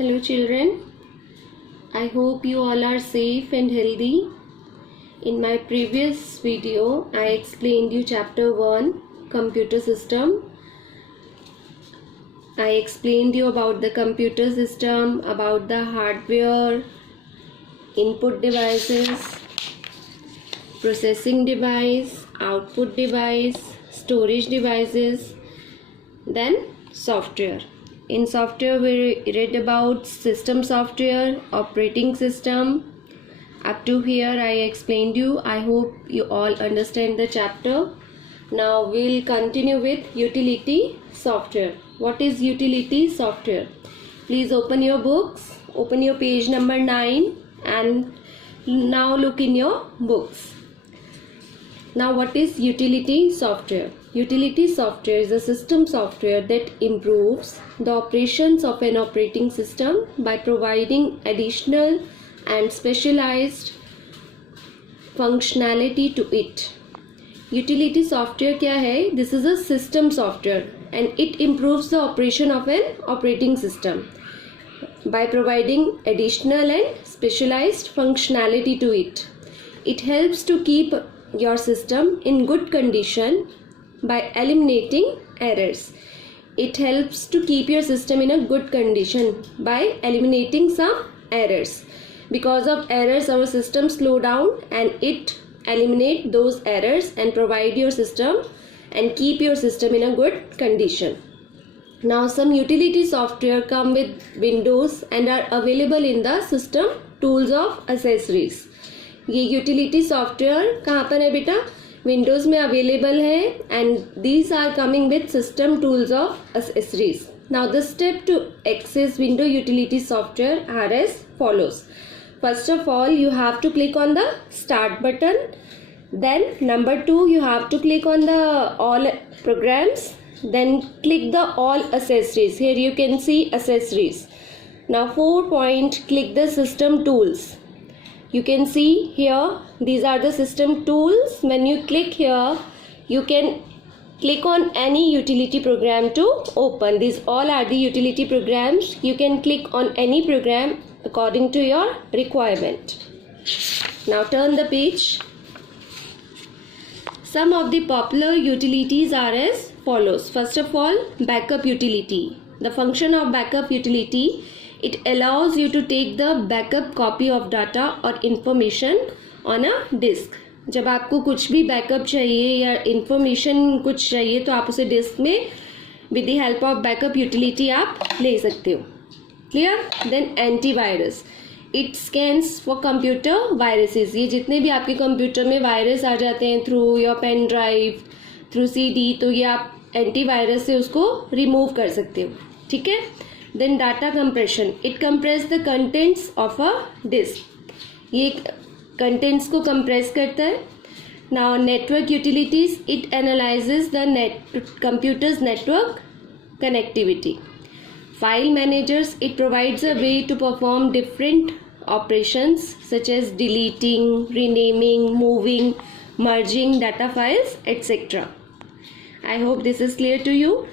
Hello children, I hope you all are safe and healthy. In my previous video, I explained you chapter 1, computer system. I explained you about the computer system, about the hardware, input devices, processing device, output device, storage devices, then software. In software, we read about system software, operating system. Up to here, I explained you. I hope you all understand the chapter. Now we'll continue with utility software. What is utility software? Please open your books. Open your page number 9 and now look in your books. Now what is utility software? Utility software is a system software that improves the operations of an operating system by providing additional and specialized functionality to it. Utility software क्या है? This is a system software and it improves the operation of an operating system by providing additional and specialized functionality to it. It helps to keep your system in good condition by eliminating errors. It helps to keep your system in a good condition by eliminating some errors. Because of errors, our system slow down and it eliminate those errors and provide your system and keep your system in a good condition. Now some utility software come with Windows and are available in the system tools of accessories. ये utility software कहाँ पर है बेटा? Windows में available है and these are coming with system tools of accessories. Now the step to access window utility software are as follows. First of all, you have to click on the start button. Then number 2, you have to click on the all programs. Then click the all accessories. Here you can see accessories. Now 4 point, click the system tools. You can see here these are the system tools. When you click here, you can click on any utility program to open. These all are the utility programs. You can click on any program according to your requirement. Now turn the page. Some of the popular utilities are as follows. First of all, backup utility. The function of backup utility, it allows you to take the backup copy of data or information on a disk. जब आपको कुछ भी backup चाहिए या information कुछ चाहिए तो आप उसे डिस्क में with the help of backup utility आप ले सकते हो. Clear? Then antivirus, it scans for computer viruses. ये जितने भी आपके कंप्यूटर में वायरस आ जाते हैं through your pen drive, through CD, तो ये आप एंटीवायरस से उसको रिमूव कर सकते हो. ठीक है? Then data compression, it compress the contents of a disk. ये कंटेंट्स को कंप्रेस करता है. Now network utilities, it analyses the computer's network connectivity. File managers, it provides a way to perform different operations such as deleting, renaming, moving, merging data files, etc. I hope this is clear to you.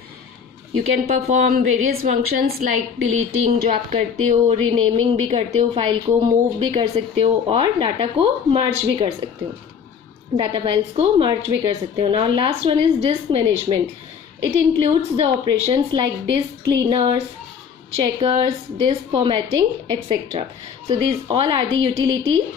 You can perform various functions like deleting जो आप करते हो, renaming भी करते हो, file को move भी कर सकते हो और डाटा को merge भी कर सकते हो, डाटा फाइल्स को merge भी कर सकते हो. Now last one is disk management. It includes the operations like disk cleaners, checkers, disk formatting, etc. So these all are the utility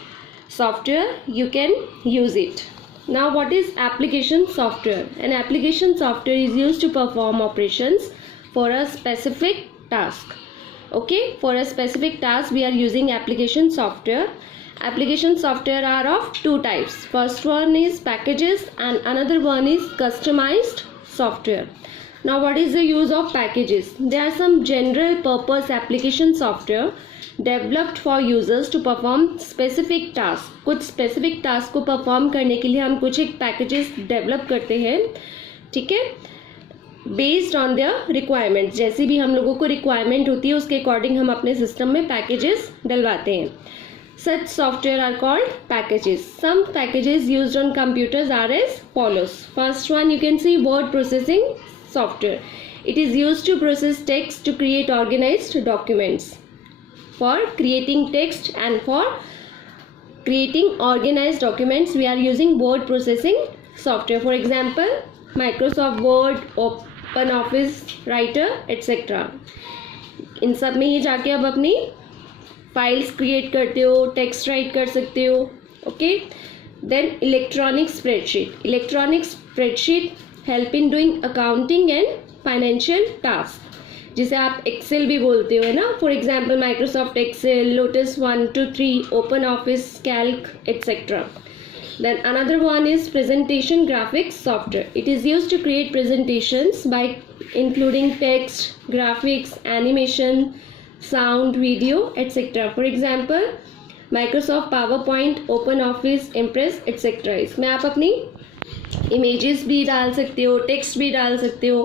software. You can use it. Now what is application software? An application software is used to perform operations for a specific task. Okay, for a specific task we are using application software. Application software are of two types. First one is packages and another one is customized software. Now what is the use of packages? There are some general purpose application software developed for users to perform specific tasks. कुछ specific task को perform करने के लिए हम कुछ एक packages develop करते हैं. ठीक है? Based on their requirements. जैसी भी हम लोगों को requirement होती है उसके according हम अपने system में packages डलवाते हैं. Such software are called packages. Some packages used on computers are as follows. First one, you can see word processing software. It is used to process text to create organized documents. for creating text and for creating organized documents we are using word processing software. For example, Microsoft Word, OpenOffice Writer, etc. इन सब में ही जाके अब अपनी files create करते हो, text right कर सकते हो. Okay. Then electronic spreadsheet help in doing accounting and financial task, जिसे आप एक्सेल भी बोलते हो, है ना. For example Microsoft Excel, Lotus 1 to 3, OpenOffice, Calc, etcetera. Then another one is presentation graphics software. It is used to create presentations by including text, graphics, animation, sound, video, etc. For example, Microsoft PowerPoint, OpenOffice, Impress, etc. इसमें आप अपनी images भी डाल सकते हो, text भी डाल सकते हो,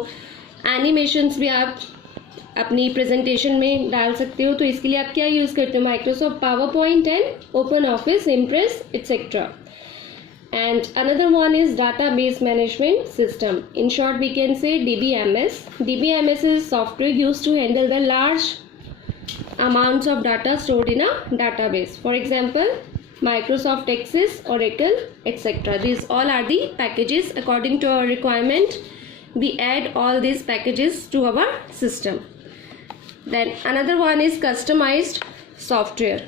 animations भी आप अपनी presentation में डाल सकते हो. तो इसके लिए आप क्या यूज़ करते हो? Microsoft PowerPoint and OpenOffice, Impress, etc. And another one is database management system. In short, we can say DBMS. DBMS is software used to handle the large amounts of data stored in a database. For example, Microsoft Access, Oracle, etc. These all are the packages. According to our requirement, we add all these packages to our system. Then another one is customized software.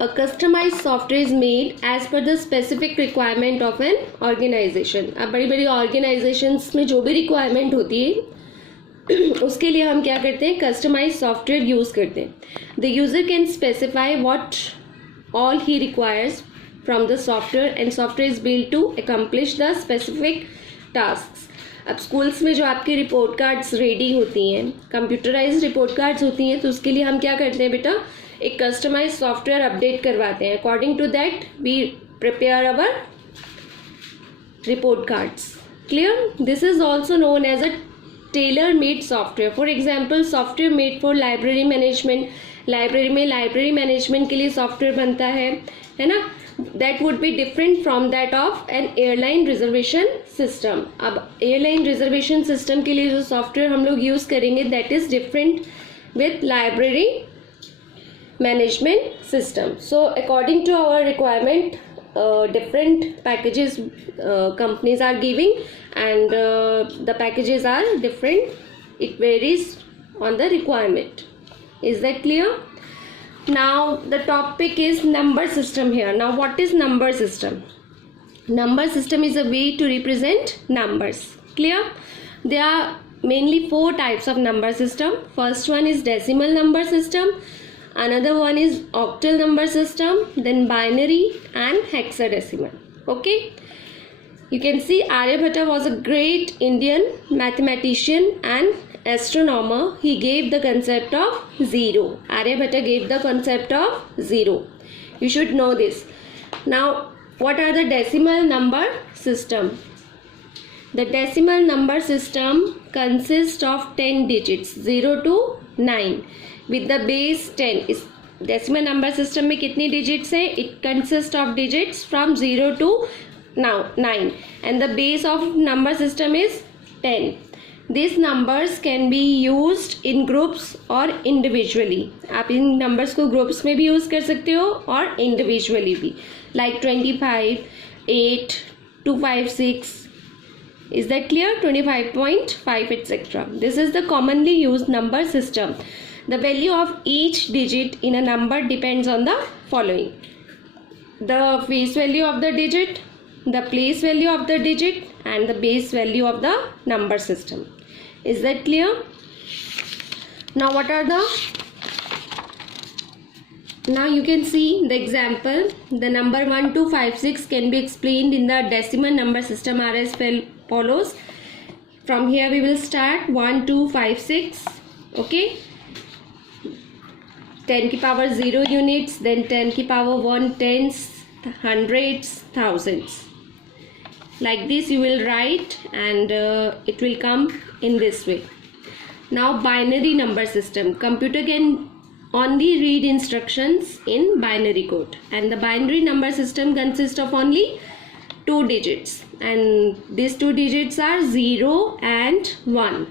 A customized software is made as per the specific requirement of an organization. अब बड़ी बड़ी organizations में जो भी requirement होती है उसके लिए हम क्या करते हैं? Customized software use करते हैं. The user can specify what all he requires from the software and software is built to accomplish the specific tasks. अब स्कूल्स में जो आपकी रिपोर्ट कार्ड्स रेडी होती हैं, कंप्यूटराइज्ड रिपोर्ट कार्ड्स होती हैं, तो उसके लिए हम क्या करते हैं बेटा? एक कस्टमाइज सॉफ्टवेयर अपडेट करवाते हैं. According to that we prepare our report cards. Clear? This is also known as a tailor made software. For example, software made for library management. Library में लाइब्रेरी मैनेजमेंट के लिए software बनता है ना. That would be different from that of an airline reservation system. अब airline reservation system के लिए जो सॉफ्टवेयर हम लोग यूज़ करेंगे that is different with library management system. So according to our requirement, different packages companies are giving, and the packages are different. It varies on the requirement. Is that clear? Now the topic is number system here. Now what is number system? Number system is a way to represent numbers. Clear? There are mainly 4 types of number system. First one is decimal number system. Another one is octal number system, then binary and hexadecimal. Okay, you can see Aryabhatta was a great Indian mathematician and astronomer. He gave the concept of zero. Aryabhatta gave the concept of zero. You should know this. Now what are the decimal number system? The decimal number system consists of 10 digits, 0 to 9. With the base 10. इस decimal number system में कितनी digits हैं? It consist of digits from 0 to 9 and the base of number system is 10. These numbers can be used in groups or individually. आप इन numbers को groups में भी use कर सकते हो और individually भी, like 25, 8, 256. Is that clear? 25.5 etc. This is the commonly used number system. The value of each digit in a number depends on the following: the face value of the digit, the place value of the digit, and the base value of the number system. Is that clear? Now what are the Now you can see the example. The number 1 to 5 6 can be explained in the decimal number system are as follows. From here we will start 1 2 5 6. Okay, 10 की power 0 units, then 10 की power 1, tens, hundreds, thousands. Like this you will write and it will come in this way. Now binary number system. Computer can only read instructions in binary code, and the binary number system consists of only 2 digits, and these 2 digits are 0 and 1.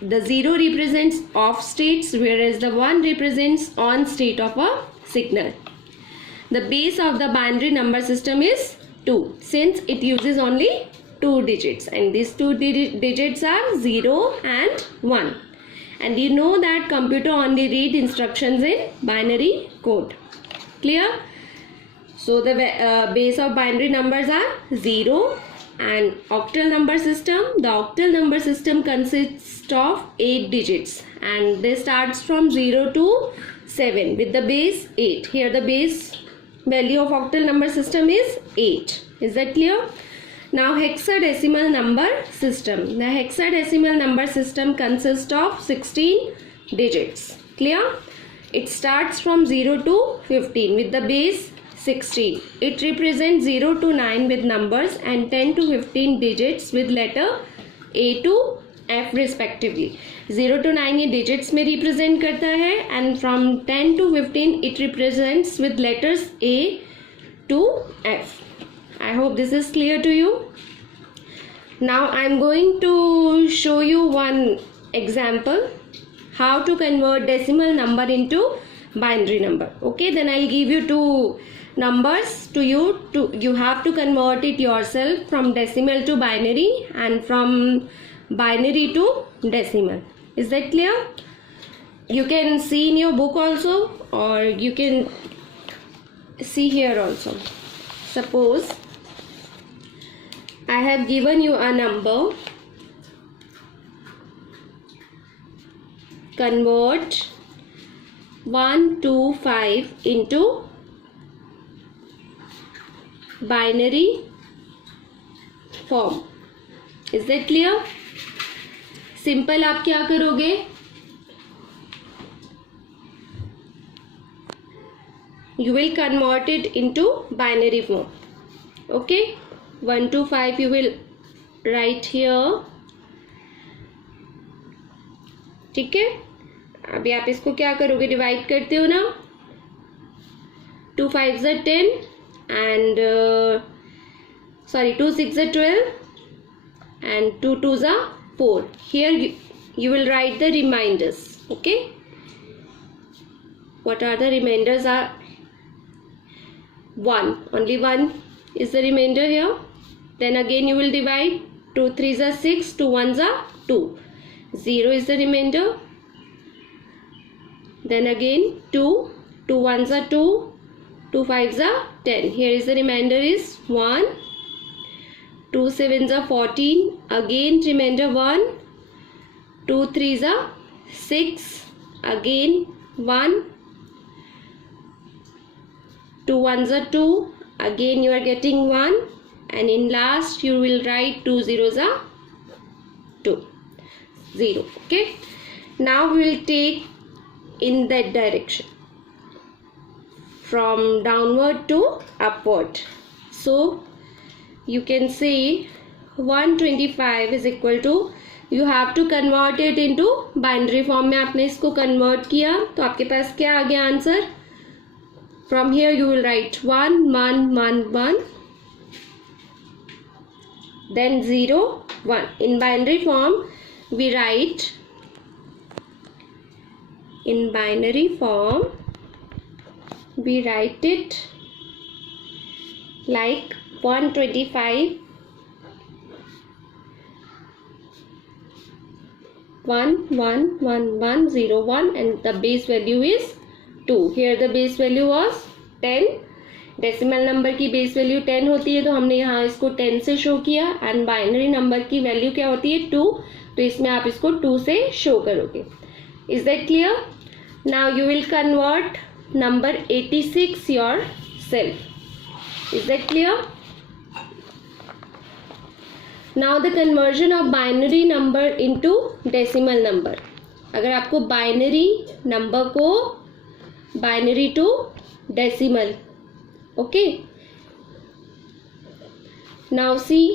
The 0 represents off states, whereas the 1 represents on state of a signal. The base of the binary number system is 2, since it uses only 2 digits, and these 2 digits are 0 and 1. And you know that computer only read instructions in binary code. Clear? So the base of binary numbers are 0. And octal number system, the octal number system consists of 8 digits, and they starts from 0 to 7 with the base 8. Here the base value of octal number system is 8. Is that clear? Now hexadecimal number system. The hexadecimal number system consists of 16 digits. Clear? It starts from 0 to 15 with the base 16. It represents 0 to 9 with numbers and 10 to 15 digits with letter A to F respectively. 0 to 9 ये digits में represent करता है, and from 10 to 15 it represents with letters A to F. I hope this is clear to you. Now I am going to show you one example how to convert decimal number into binary number. Okay, then I'll give you two numbers to you have to convert it yourself from decimal to binary and from binary to decimal. Is that clear? You can see in your book also, or you can see here also. Suppose I have given you a number, convert 125 into binary form. Is that clear? Simple आप क्या करोगे? You will convert it into binary form. Okay, 125 you will write here. ठीक है, अभी आप इसको क्या करोगे? डिवाइड करते हो ना, 2 5s are 10 and 2 6s are 12 and 2 2s are 4. Here you will write the reminders. Okay, what are the reminders? Are 1, only 1 is the remainder here. Then again you will divide, 2 3s are 6, 2 1s are 2, 0 is the remainder. Then again 2 1s are 2, 2 5s are 10. Here is the remainder is 1, 2 7s are 14, again remainder 1, 2 3s are 6, again 1, 2 1s are 2, again you are getting 1, and in last you will write 2 zeros are 2, 0. Okay, now we will take in that direction from downward to upward. So you can say 125 is equal to, you have to convert it into binary form में आपने इसको convert किया तो आपके पास क्या आ गया answer? From here you will write 1 1 1 1, then 0 1. In binary form we write, in binary form we write it like 125 1 1 1 1 0 1, and the base value is 2. Here the base value was 10. Decimal number की base value 10 होती है, तो हमने यहाँ इसको 10 से show किया, and binary number की वैल्यू क्या होती है? 2, तो इसमें आप इसको 2 से शो करोगे. Is that clear? Now you will convert number 86 yourself. Is that clear? Now the conversion of binary number into decimal number. अगर आपको बाइनरी नंबर को binary to decimal. Okay, now see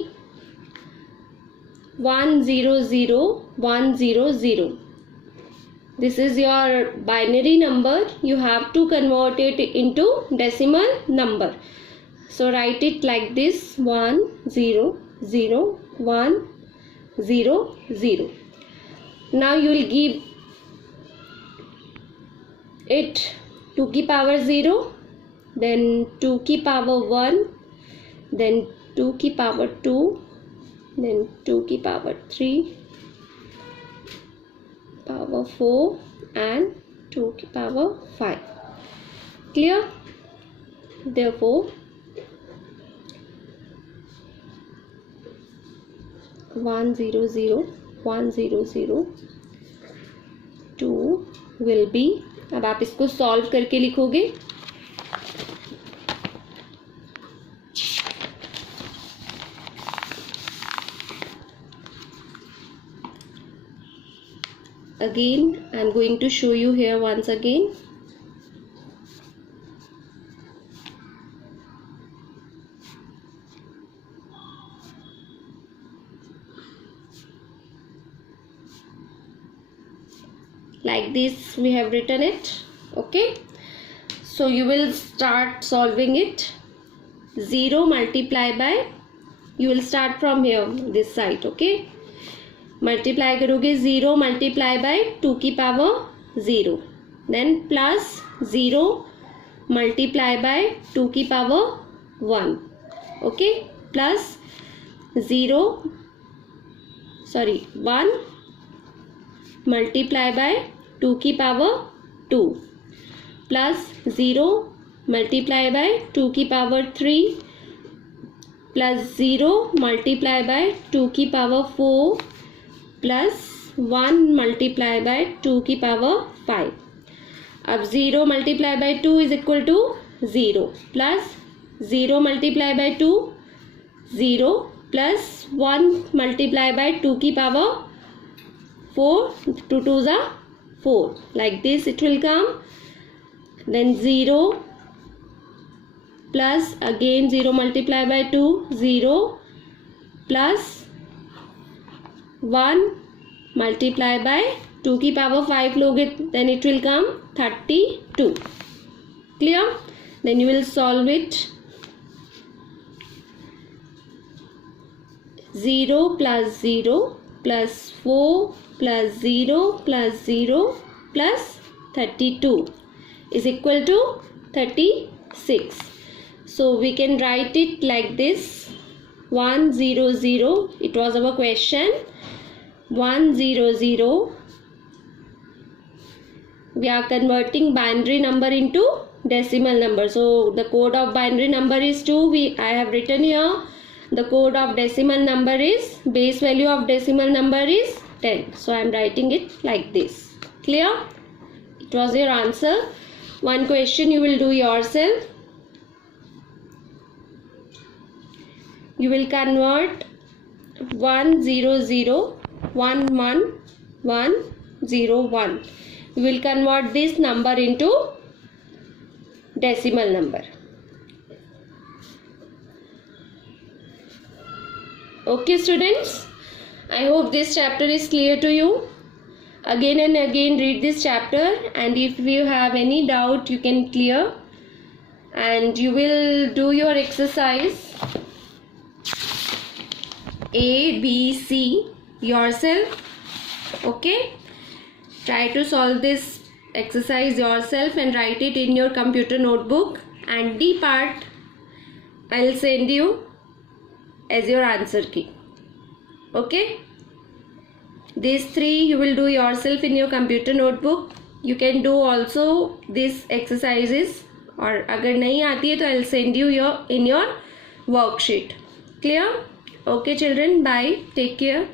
100,100. This is your binary number. You have to convert it into decimal number. So write it like this: 100,100. Now you will give it 2 की power 0, then 2 की power 1, then 2 की power 2, then 2 की power 3, power 4 and 2 की power 5. Clear? Therefore 1 0 0 1 0 0 2 will be, अब आप इसको solve करके लिखोगे. Again I am going to show you here once again. Like this we have written it. Okay, so you will start solving it. 0 multiply by, you will start from here this side. Okay, multiply करोगे 0 multiply by 2 की power 0, then plus 0 multiply by 2 की power 1. Okay, plus 1 multiply by 2 की power 2, plus 0 multiply by 2 की power 3, plus 0 multiply by 2 की power 4, plus 1 multiply by 2 की power 5. अब 0 multiply by 2 is equal to 0, plus 0 multiply by 2 0, plus 1 multiply by 2 की power 4, 2 2s are 4. Like this it will come. Then 0 plus again 0 multiply by 2 0, plus 1 multiply by 2 की power 5 लोगे, then it will come 32. Clear? Then you will solve it. 0 plus 0 plus 4 plus 0 plus 0 plus 32 is equal to 36. So we can write it like this. 1 0 0, it was our question. 1 0 0, we are converting binary number into decimal number. So the code of binary number is 2. I have written here. The code of decimal number is, base value of decimal number is 10. So I am writing it like this. Clear? It was your answer. One question you will do yourself. You will convert 1 0 0 1 1 1 0 1. You will convert this number into decimal number. Okay students, I hope this chapter is clear to you. Again and again read this chapter, and if you have any doubt you can clear, and you will do your exercise A, B, C yourself. Okay, try to solve this exercise yourself and write it in your computer notebook, and D part I'll send you as your answer key. Okay, these three you will do yourself in your computer notebook. You can do also these exercises, और अगर नहीं आती है तो I'll send you in your worksheet. Clear? Okay children, bye, take care.